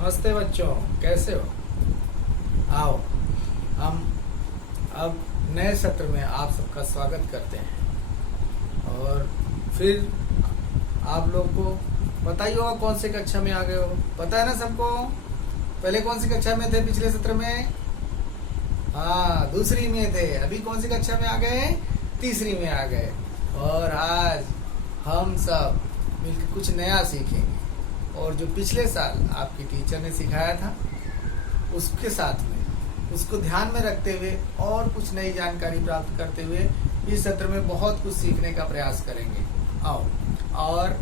नमस्ते बच्चों, कैसे हो? आओ, हम अब नए सत्र में आप सबका स्वागत करते हैं। और फिर आप लोग को पता ही होगा कौन सी कक्षा में आ गए हो। पता है ना सबको? पहले कौन सी कक्षा में थे पिछले सत्र में? हाँ, दूसरी में थे। अभी कौन सी कक्षा में आ गए? तीसरी में आ गए। और आज हम सब मिलकर कुछ नया सीखेंगे। और जो पिछले साल आपकी टीचर ने सिखाया था उसके साथ में उसको ध्यान में रखते हुए और कुछ नई जानकारी प्राप्त करते हुए इस सत्र में बहुत कुछ सीखने का प्रयास करेंगे। आओ, और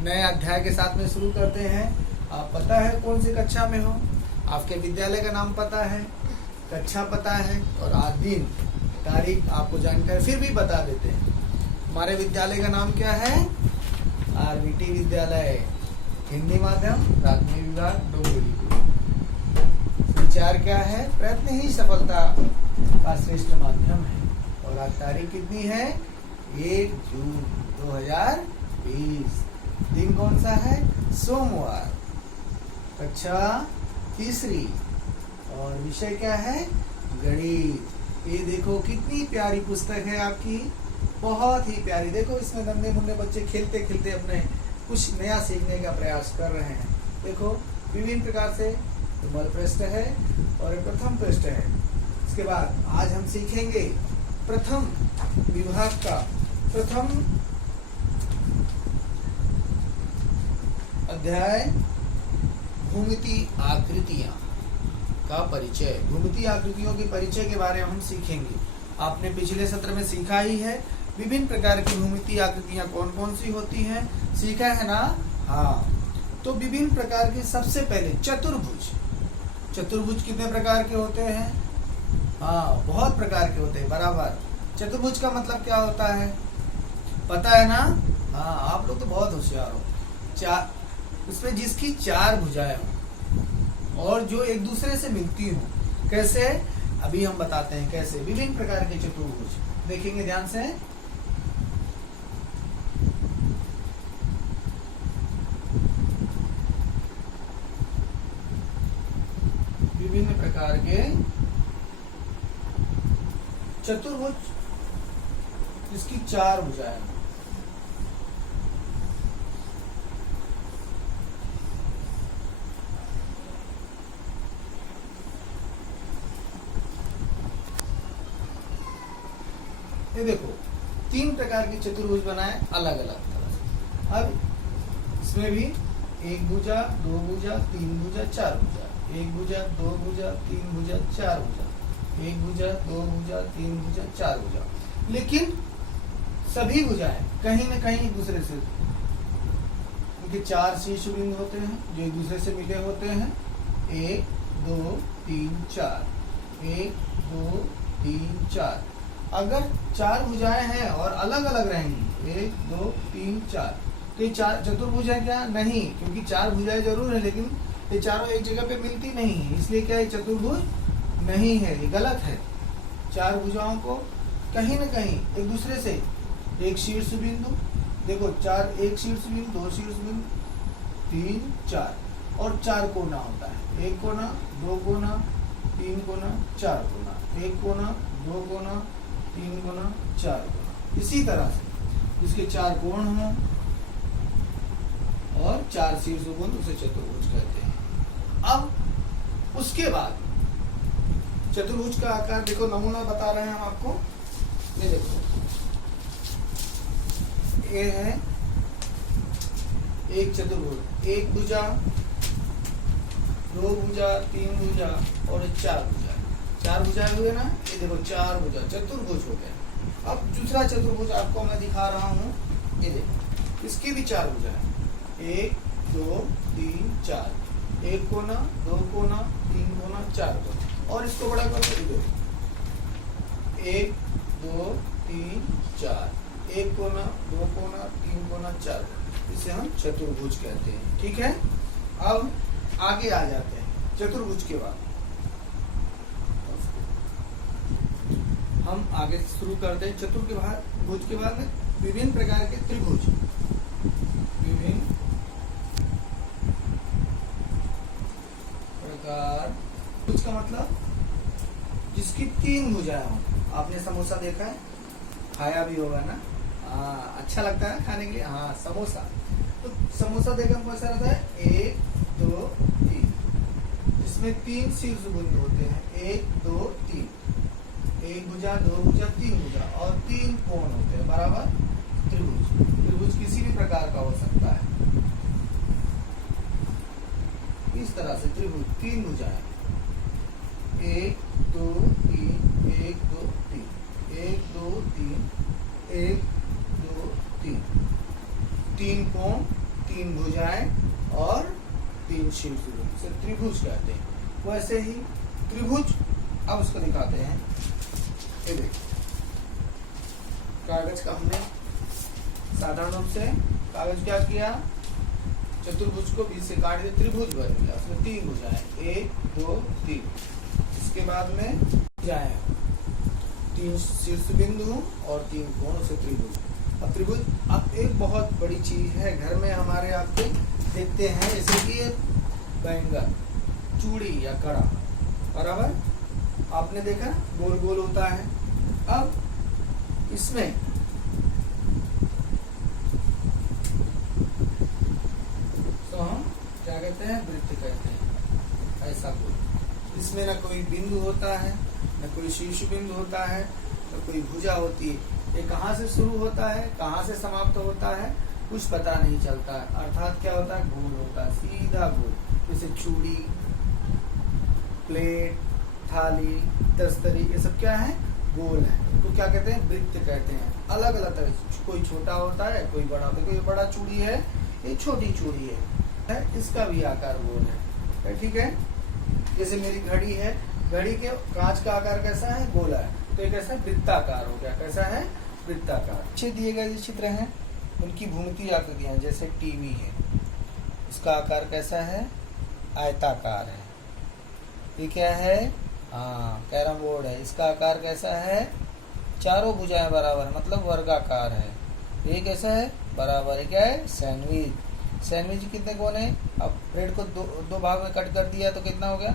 नए अध्याय के साथ में शुरू करते हैं। आप पता है कौन सी कक्षा में हो? आपके विद्यालय का नाम पता है, कक्षा पता है और आज दिन तारीख आपको जानकारी फिर भी बता देते हैं। हमारे विद्यालय का नाम क्या है? आरबीटी विद्यालय, हिंदी माध्यम, प्राथमिक विभाग, डोंबिवली। विचार क्या है? प्रयत्न ही सफलता का श्रेष्ठ माध्यम है। और आज तारीख कितनी है? 1 जून 2020। दिन कौन सा है? सोमवार। कक्षा तीसरी और विषय क्या है? गणित। ये देखो कितनी प्यारी पुस्तक है आपकी, बहुत ही प्यारी। देखो इसमें नन्हे मुन्ने बच्चे खेलते खेलते अपने कुछ नया सीखने का प्रयास कर रहे हैं। देखो विभिन्न प्रकार से मूल पृष्ठ है और प्रथम पृष्ठ है। इसके बाद आज हम सीखेंगे प्रथम विभाग का प्रथम अध्याय, भूमिति आकृतियां का परिचय। भूमिति आकृतियों के परिचय के बारे में हम सीखेंगे। आपने पिछले सत्र में सीखा ही है विभिन्न प्रकार की भूमिति आकृतियां कौन कौन सी होती हैं, सीखा है ना? हाँ, तो विभिन्न प्रकार के सबसे पहले चतुर्भुज। चतुर्भुज कितने प्रकार के होते हैं? हाँ, बहुत प्रकार के होते हैं, बराबर। चतुर्भुज का मतलब क्या होता है पता है ना? हाँ, आप लोग तो बहुत होशियार हो। उसमें जिसकी 4 भुजाएं हो और जो एक दूसरे से मिलती हो। कैसे? अभी हम बताते हैं कैसे। विभिन्न प्रकार के चतुर्भुज देखेंगे ध्यान से। विभिन्न प्रकार के चतुर्भुज जिसकी 4 भुजाएं। ये देखो 3 प्रकार के चतुर्भुज बनाए अलग अलग तरह से। अब इसमें भी 1 भुजा, 2 भुजा, 3 भुजा, 4 भुजा। 1 भुजा, 2 भुजा, 3 भुजा, 4 भुजा। 1 भुजा, 2 भुजा, 3 भुजा, 4 भुजा। लेकिन सभी भुजाएं कहीं न कहीं एक दूसरे से, उनके 4 शीर्ष बिंदु होते हैं जो एक दूसरे से मिले होते हैं। 1 2 3 4, 1 2 3 4। अगर 4 भुजाएं हैं और अलग अलग रहेंगी 1 2 3 4, तो ये 4 चतुर्भुज है क्या? नहीं, क्योंकि 4 भुजाएं जरूर है लेकिन ये चारों एक जगह पे मिलती नहीं है, इसलिए क्या ये चतुर्भुज नहीं है, ये गलत है। 4 भुजाओं को कहीं न कहीं एक दूसरे से एक शीर्ष बिंदु, देखो 4, एक शीर्ष बिंदु, 2 शीर्ष बिंदु, 3 4 और 4 कोना होता है। 1 कोना, 2 कोना, 3 कोना, 4 कोना। 1 कोना, 2 कोना, 3 कोना, 4 कोना। इसी तरह से इसके 4 कोण हों और 4 शीर्ष बिंदु उसे चतुर्भुज कहते हैं। अब उसके बाद चतुर्भुज का आकार देखो, नमूना बता रहे हैं हम आपको। ये देखो, ये है एक चतुर्भुज, 1 भुजा, 2 भुजा, 3 भुजा और 4 भुजा। 4 भुजाएं हुए ना? ये देखो 4 भुजा चतुर्भुज हो गया। अब दूसरा चतुर्भुज आपको मैं दिखा रहा हूँ। ये देखो, इसकी भी 4 भुजाएं, 1 2 3 4। 1 कोना, 2 कोना, 3 कोना, 4 कोना। और इसको बड़ा कर दो, 1 2 3 4। 1 कोना, 2 कोना, 3 कोना, 4 कोना। इसे हम चतुर्भुज कहते हैं। ठीक है, अब आगे आ जाते हैं। चतुर्भुज के बाद हम आगे शुरू करते हैं। चतुर्भुज के बाद में विभिन्न प्रकार के त्रिभुज। विभिन्न तीन भुजाएं हो। आपने समोसा देखा है, खाया भी होगा ना? अच्छा लगता है खाने के लिए। हाँ, समोसा। तो समोसा देखा कैसा रहता है? 1 2 3, इसमें 3 शीर्ष बिंदु होते हैं। 1 2 3, 1 भुजा, 2 भुजा, 3 भुजा और 3 कोण होते हैं बराबर त्रिभुज। त्रिभुज किसी भी प्रकार का हो सकता है। इस तरह से त्रिभुज 3 भुजाएं, 1 2 3, 1 2 3, 1 2 3, 1 2 3, 3 कोण, 3 भुजाएं और 3 शीर्ष बिंदु से त्रिभुज कहते हैं। वैसे ही त्रिभुज, अब उसको दिखाते हैं। ये देखिए, कागज का हमने साधारण रूप से कागज क्या किया, चतुर्भुज को बीच से काट दिया, त्रिभुज बन गया। उसमें 3 भुजाएं, 1 2 3। इसके बाद में भुजाएं, 3 शीर्ष बिंदु और 3 कोण से त्रिभुज। अब त्रिभुज अब एक बहुत बड़ी चीज है, घर में हमारे आपके देखते हैं, जैसे कि ये बैंगन, चूड़ी या कड़ा बराबर आपने देखा गोल गोल होता है। अब इसमें तो हम क्या कहते हैं, वृत्त कहते हैं। ऐसा गोल, इसमें न कोई बिंदु होता है, न कोई शीर्ष बिंदु होता है, न कोई भुजा होती है। ये कहाँ से शुरू होता है, कहाँ से समाप्त होता है, कुछ पता नहीं चलता है। अर्थात क्या होता है, गोल होता है, सीधा गोल। जैसे चूड़ी, प्लेट, थाली, दस्तरी, ये सब क्या है, गोल है। तो क्या कहते हैं, वृत्त कहते हैं। अलग अलग तरह से, कोई छोटा होता है, कोई बड़ा होता है। कोई बड़ा चूड़ी है, ये छोटी चूड़ी है, इसका भी आकार गोल है। ठीक है, जैसे मेरी घड़ी है, घड़ी के कांच का आकार कैसा है, गोला है, तो ये कैसा वृत्ताकार हो गया। कैसा है, वृत्ताकार। अच्छे दिए गए जो चित्र हैं उनकी भूमिति आकृतियां, जैसे टीवी है, उसका आकार कैसा है, आयताकार है। ये क्या है, कैरम बोर्ड है, इसका आकार कैसा है, चारों भुजाएं बराबर, मतलब वर्गाकार है। ये कैसा है, बराबर। ये क्या है, सैंडविच। सैंडविच कितने कोण है, अब ब्रेड को दो भाग में कट कर दिया तो कितना हो गया,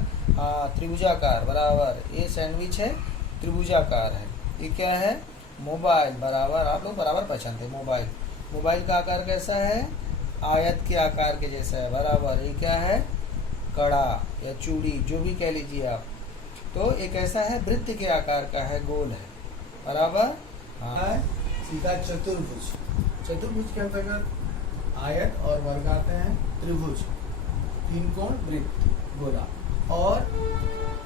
त्रिभुजाकार बराबर। ये सैंडविच है, त्रिभुजाकार है। ये क्या है, मोबाइल बराबर। आप लोग बराबर पहचानते हैं मोबाइल। मोबाइल का आकार कैसा है, आयत के आकार के जैसा है बराबर। ये क्या है, कड़ा या चूड़ी, जो भी कह लीजिए आप। तो एक ऐसा है, वृत्त के आकार का है, गोल है बराबर। हाँ, सीधा चतुर्भुज। चतुर्भुज के अंतर्गत आयत और वर्ग आते हैं, त्रिभुज, 3 कोण, वृत्त, गोला। और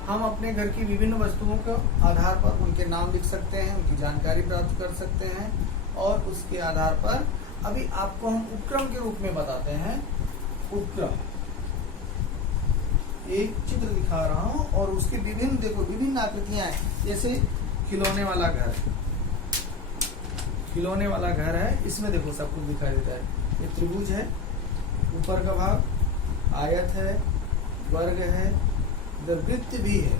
हम अपने घर की विभिन्न वस्तुओं के आधार पर उनके नाम लिख सकते हैं, उनकी जानकारी प्राप्त कर सकते हैं, और उसके आधार पर अभी आपको हम उपक्रम के रूप में बताते हैं। उपक्रम, एक चित्र दिखा रहा हूं और उसके विभिन्न, देखो विभिन्न आकृतियां हैं। जैसे खिलौने वाला घर, खिलौने वाला घर है, इसमें देखो सब कुछ दिखाई देता है। ये त्रिभुज है, ऊपर का भाग आयत है, वर्ग है, वृत्त भी है।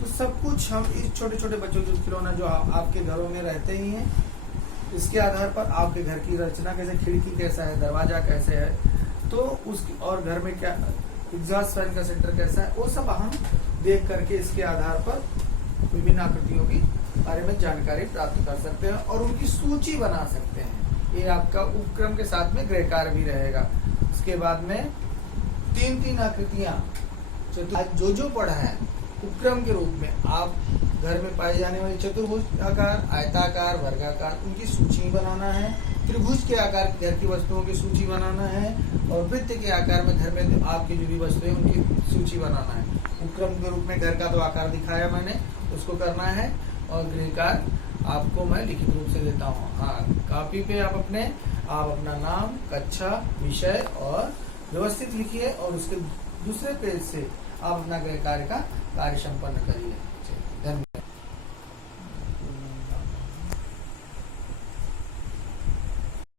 तो सब कुछ हम इस छोटे छोटे बच्चों के खिलौना जो आपके घरों में रहते ही हैं, इसके आधार पर आपके घर की रचना कैसे, खिड़की कैसा है, दरवाजा कैसे है, तो उसकी, और घर में क्या एग्जॉस्ट फैन का सेंटर कैसा है, वो सब हम देख करके इसके आधार पर विभिन्न आकृतियों की बारे में जानकारी प्राप्त कर सकते हैं और उनकी सूची बना सकते हैं। ये आपका उपक्रम के साथ में गृहकार भी रहेगा। उसके बाद में 3-3 आकृतियां जो पढ़ा है उपक्रम के रूप में, आप घर में पाए जाने वाले चतुर्भुज आकार, आयताकार, वर्गाकार, उनकी सूची बनाना है। त्रिभुज के आकार घर की वस्तुओं की सूची बनाना है, और वृत्त के आकार में घर में आपकी जो भी वस्तुएं उनकी सूची बनाना है। उपक्रम के रूप में घर का तो आकार दिखाया मैंने, उसको करना है, और गृहकार आपको मैं लिखित रूप से देता हूँ। हाँ, कॉपी पे आप अपना नाम, कक्षा, विषय और व्यवस्थित लिखिए, और उसके दूसरे पेज से आप अपना गृह कार्य का कार्य संपन्न करिए।